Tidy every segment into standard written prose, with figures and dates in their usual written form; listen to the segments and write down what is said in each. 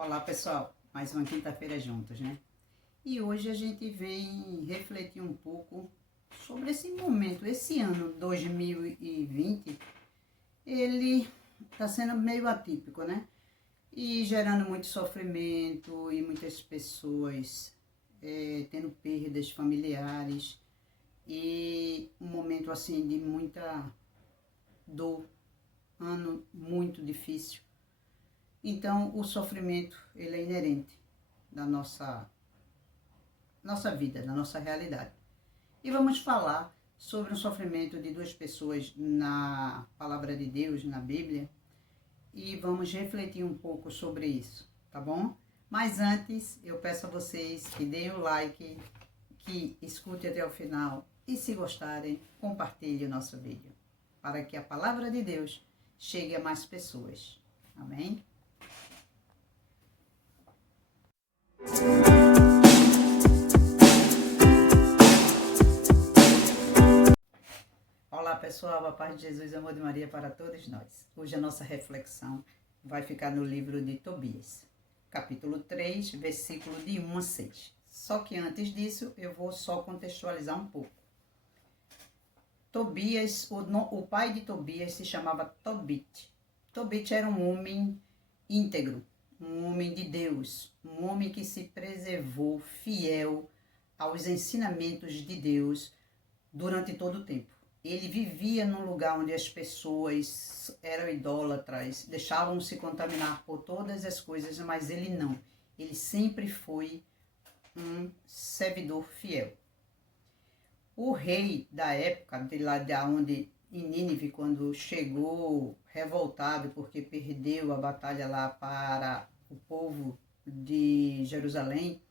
Olá pessoal, mais uma quinta-feira juntos, né? E hoje a gente vem refletir um pouco sobre esse momento, esse ano 2020, ele tá sendo meio atípico, né? E gerando muito sofrimento e muitas pessoas tendo perdas familiares e um momento assim de muita dor, ano muito difícil. Então, o sofrimento, ele é inerente da nossa vida, da nossa realidade. E vamos falar sobre o sofrimento de duas pessoas na Palavra de Deus, na Bíblia, e vamos refletir um pouco sobre isso, tá bom? Mas antes, eu peço a vocês que deem o like, que escutem até o final e, se gostarem, compartilhem o nosso vídeo, para que a Palavra de Deus chegue a mais pessoas. Amém? Olá pessoal, a paz de Jesus e o amor de Maria para todos nós. Hoje a nossa reflexão vai ficar no livro de Tobias, capítulo 3, versículo de 1 a 6. Só que antes disso eu vou só contextualizar um pouco. Tobias, o pai de Tobias se chamava Tobit. Tobit era um homem íntegro, um homem de Deus, um homem que se preservou fiel aos ensinamentos de Deus durante todo o tempo. Ele vivia num lugar onde as pessoas eram idólatras, deixavam-se contaminar por todas as coisas, mas ele não. Ele sempre foi um servidor fiel. O rei da época, de lá de onde em Nínive, quando chegou revoltado porque perdeu a batalha lá para o povo de Jerusalém,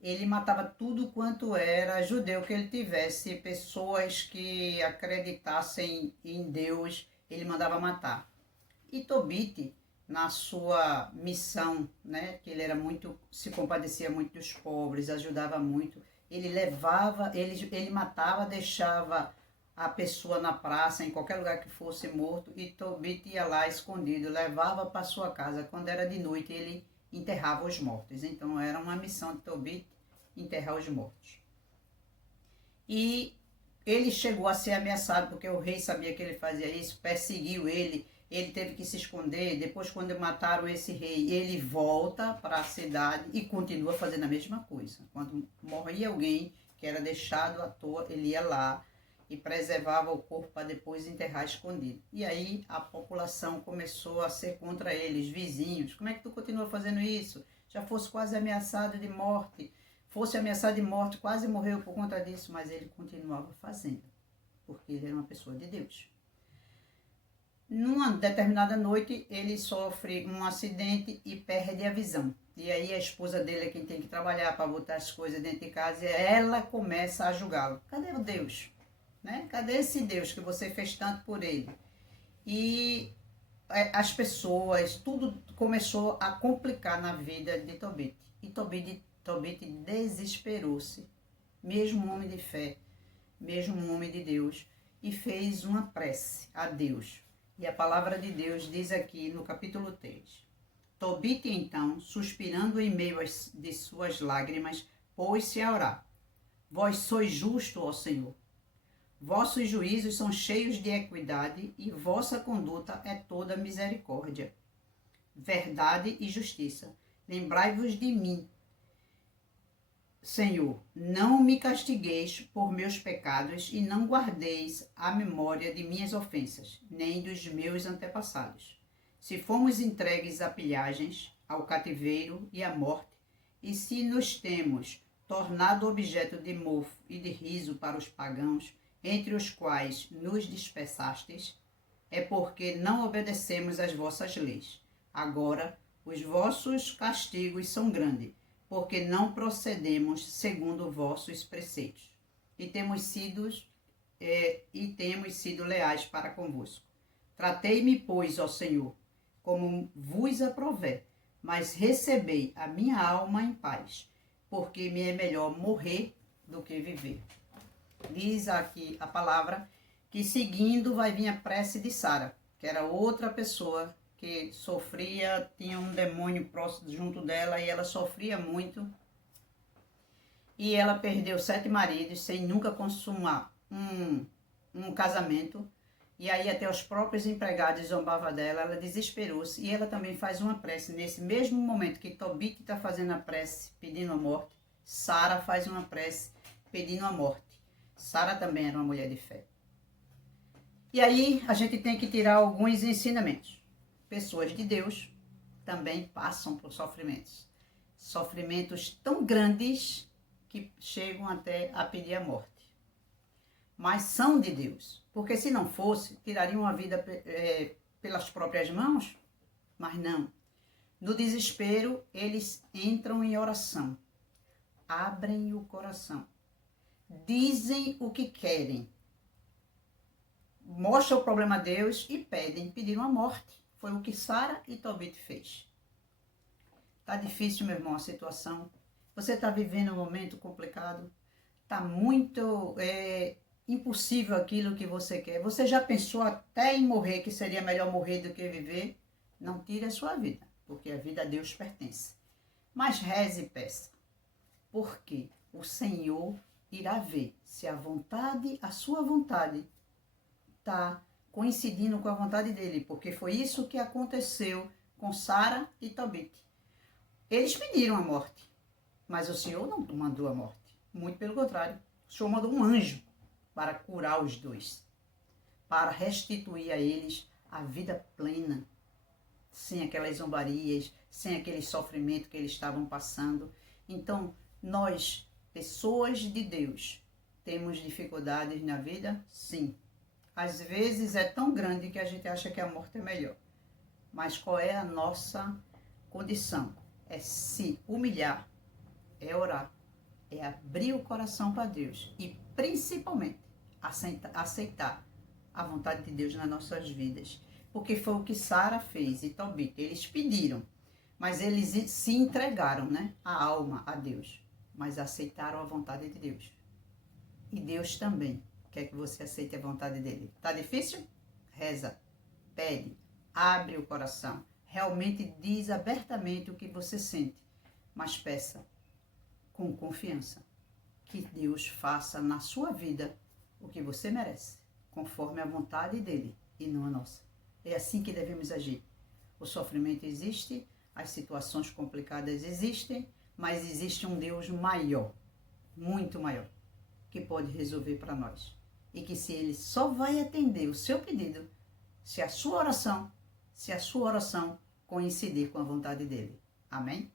ele matava tudo quanto era judeu que ele tivesse, pessoas que acreditassem em Deus, ele mandava matar. E Tobit, na sua missão, né, que ele era muito, se compadecia muito dos pobres, ajudava muito, ele levava, ele matava, deixava a pessoa na praça, em qualquer lugar que fosse morto, e Tobit ia lá escondido, levava para sua casa. Quando era de noite, ele enterrava os mortos. Então era uma missão de Tobit enterrar os mortos. E ele chegou a ser ameaçado, porque o rei sabia que ele fazia isso, perseguiu ele, ele teve que se esconder. Depois, quando mataram esse rei, ele volta para a cidade e continua fazendo a mesma coisa. Quando morria alguém que era deixado à toa, ele ia lá e preservava o corpo para depois enterrar escondido. E aí a população começou a ser contra eles, vizinhos. Como é que tu continua fazendo isso? Já fosse quase ameaçado de morte. Fosse ameaçado de morte, quase morreu por conta disso, mas ele continuava fazendo, porque ele era uma pessoa de Deus. Numa determinada noite, ele sofre um acidente e perde a visão. E aí a esposa dele é quem tem que trabalhar para botar as coisas dentro de casa, e ela começa a julgá-lo. Cadê o Deus? Né? Cadê esse Deus que você fez tanto por ele? E as pessoas, tudo começou a complicar na vida de Tobit. E Tobit desesperou-se, mesmo um homem de fé, mesmo um homem de Deus, e fez uma prece a Deus. E a palavra de Deus diz aqui no capítulo 3. Tobit então, suspirando em meio de suas lágrimas, pôs-se a orar. Vós sois justo, ó Senhor. Vossos juízos são cheios de equidade e vossa conduta é toda misericórdia, verdade e justiça. Lembrai-vos de mim, Senhor, não me castigueis por meus pecados e não guardeis a memória de minhas ofensas, nem dos meus antepassados. Se fomos entregues a pilhagens, ao cativeiro e à morte, e se nos temos tornado objeto de mofo e de riso para os pagãos, entre os quais nos dispersastes, é porque não obedecemos às vossas leis. Agora, os vossos castigos são grandes, porque não procedemos segundo vossos preceitos, e temos sido leais para convosco. Tratei-me, pois, ó Senhor, como vos aprouver, mas recebei a minha alma em paz, porque me é melhor morrer do que viver. Diz aqui a palavra que seguindo vai vir a prece de Sara, que era outra pessoa que sofria, tinha um demônio próximo junto dela e ela sofria muito. E ela perdeu 7 maridos sem nunca consumar um casamento. E aí até os próprios empregados zombavam dela, ela desesperou-se. E ela também faz uma prece. Nesse mesmo momento que Tobit está fazendo a prece, pedindo a morte, Sara faz uma prece, pedindo a morte. Sara também era uma mulher de fé. E aí a gente tem que tirar alguns ensinamentos. Pessoas de Deus também passam por sofrimentos. Sofrimentos tão grandes que chegam até a pedir a morte. Mas são de Deus. Porque se não fosse, tirariam a vida pelas próprias mãos? Mas não. No desespero, eles entram em oração. Abrem o coração. Dizem o que querem. Mostram o problema a Deus e pediram a morte. Foi o que Sara e Tobit fez. Tá difícil, meu irmão, a situação. Você está vivendo um momento complicado. Tá muito impossível aquilo que você quer. Você já pensou até em morrer, que seria melhor morrer do que viver? Não tire a sua vida, porque a vida a Deus pertence. Mas reze e peça. Porque o Senhor irá ver se a sua vontade está coincidindo com a vontade dele, porque foi isso que aconteceu com Sara e Tobit. Eles pediram a morte, mas o Senhor não mandou a morte. Muito pelo contrário, o Senhor mandou um anjo para curar os dois, para restituir a eles a vida plena, sem aquelas zombarias, sem aquele sofrimento que eles estavam passando. Então, nós, pessoas de Deus, temos dificuldades na vida? Sim. Às vezes é tão grande que a gente acha que a morte é melhor. Mas qual é a nossa condição? É se humilhar, é orar, é abrir o coração para Deus e principalmente aceitar a vontade de Deus nas nossas vidas. Porque foi o que Sara fez e Tobit. Eles pediram, mas eles se entregaram, né? A alma a Deus, mas aceitaram a vontade de Deus. E Deus também quer que você aceite a vontade dele. Tá difícil? Reza, pede, abre o coração. Realmente diz abertamente o que você sente. Mas peça com confiança que Deus faça na sua vida o que você merece, conforme a vontade dele e não a nossa. É assim que devemos agir. O sofrimento existe, as situações complicadas existem, mas existe um Deus maior, muito maior, que pode resolver para nós. E que se ele só vai atender o seu pedido, se a sua oração coincidir com a vontade dele. Amém?